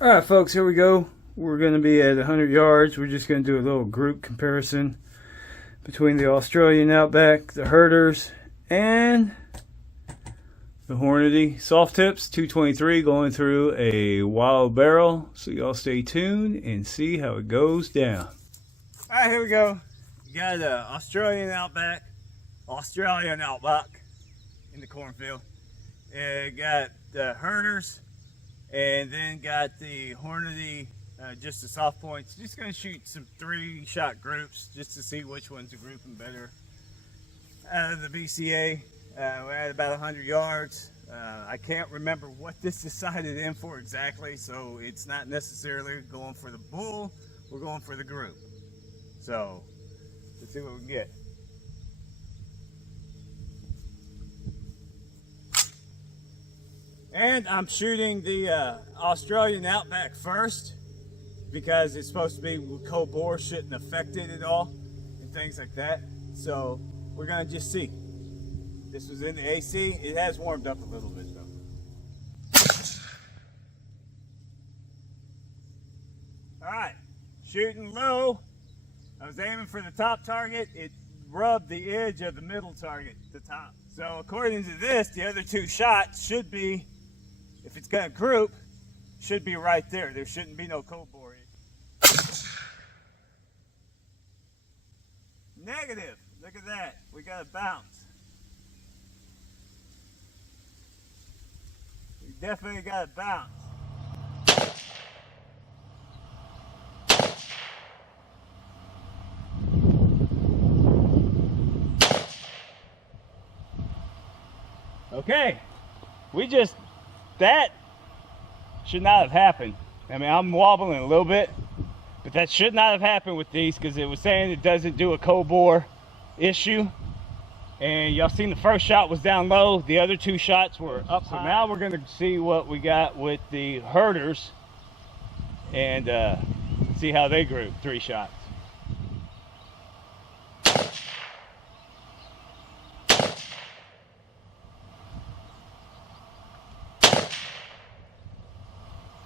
Alright folks, here we go. We're going to be at 100 yards. We're just going to do a little group comparison between the Australian Outback, the Herter'S, and the Hornady Soft Tips 223 going through a wild barrel. So y'all stay tuned and see how it goes down. Alright, here we go. You got the Australian Outback in the cornfield. And got the Herter'S. And then got the Hornady, just the soft points. Just going to shoot some 3-shot groups just to see which ones are grouping better. Out of the BCA, we're at about 100 yards. I can't remember what this decided in for exactly, so it's not necessarily going for the bull. We're going for the group. So let's see what we can get. And I'm shooting the Australian Outback first because it's supposed to be cold bore, shouldn't affect it at all and things like that. So we're gonna just see. This was in the AC. It has warmed up a little bit though. All right, shooting low. I was aiming for the top target. It rubbed the edge of the middle target, the top. So according to this, the other 2 shots should be, if it's gonna group, should be right there. There shouldn't be no cold bore. Negative. Look at that. We got a bounce. We definitely got a bounce. Okay. That should not have happened. I mean, I'm wobbling a little bit, but that should not have happened with these because it was saying it doesn't do a cold bore issue. And y'all seen the first shot was down low. The other 2 shots were up high. So now we're going to see what we got with the Herter'S and see how they group 3 shots.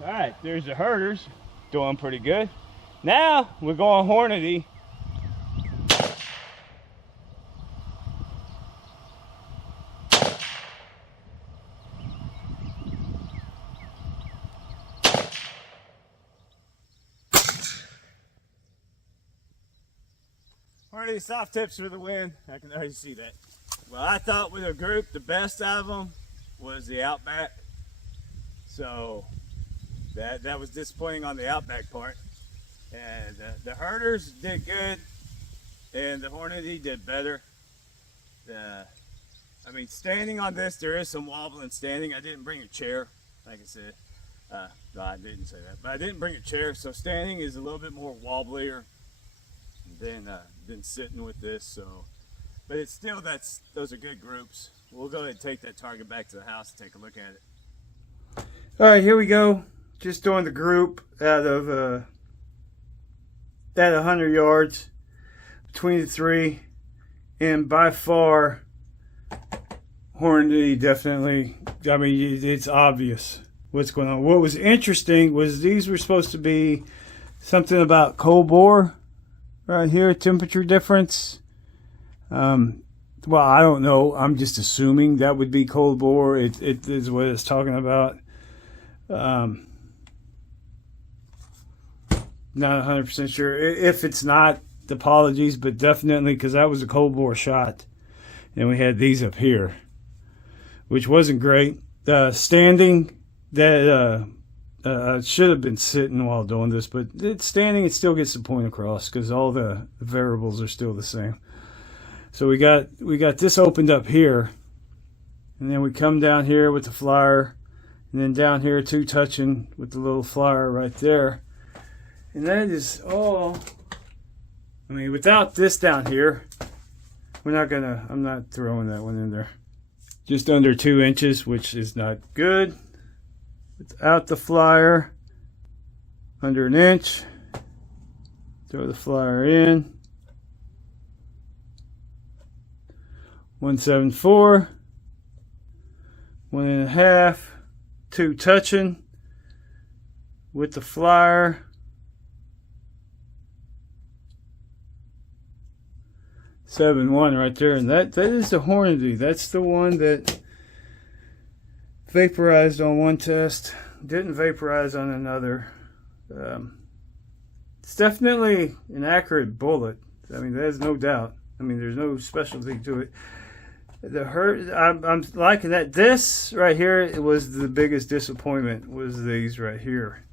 Alright, there's the Herter'S, doing pretty good. Now we're going Hornady. Hornady soft tips for the win. I can already see that. Well, I thought with a group, the best out of them was the Outback. So that was disappointing on the Outback part. And the Herter'S did good, and the Hornady did better. I mean, standing on this, there is some wobbling standing. I didn't bring a chair, like I said. No, I didn't say that, but I didn't bring a chair, so standing is a little bit more wobblier than sitting with this. So, but it's still, those are good groups. We'll go ahead and take that target back to the house and take a look at it. All right, here we go. Just doing the group out of at 100 yards between the 3, and by far Hornady definitely, I mean, it's obvious what's going on. What was interesting was these were supposed to be something about cold bore right here, temperature difference. Well, I don't know, I'm just assuming that would be cold bore. It is what it's talking about. Not 100% sure. If it's not, apologies, but definitely, because that was a cold bore shot. And we had these up here, which wasn't great. Standing, that should have been sitting while doing this, but it's standing, it still gets the point across because all the variables are still the same. So we got this opened up here, and then we come down here with the flyer, and then down here 2 touching with the little flyer right there. And that is all. I mean, without this down here, I'm not throwing that one in there. Just under 2 inches, which is not good. Without the flyer, under 1 inch. Throw the flyer in. 174. 1.5. 2 touching. with the flyer. (7-1) right there, and that is the Hornady. That's the one that vaporized on one test, didn't vaporize on another. It's definitely an accurate bullet. I mean, there's no doubt. I mean, there's no specialty to it. I'm liking that. This right here, it was the biggest disappointment, was these right here.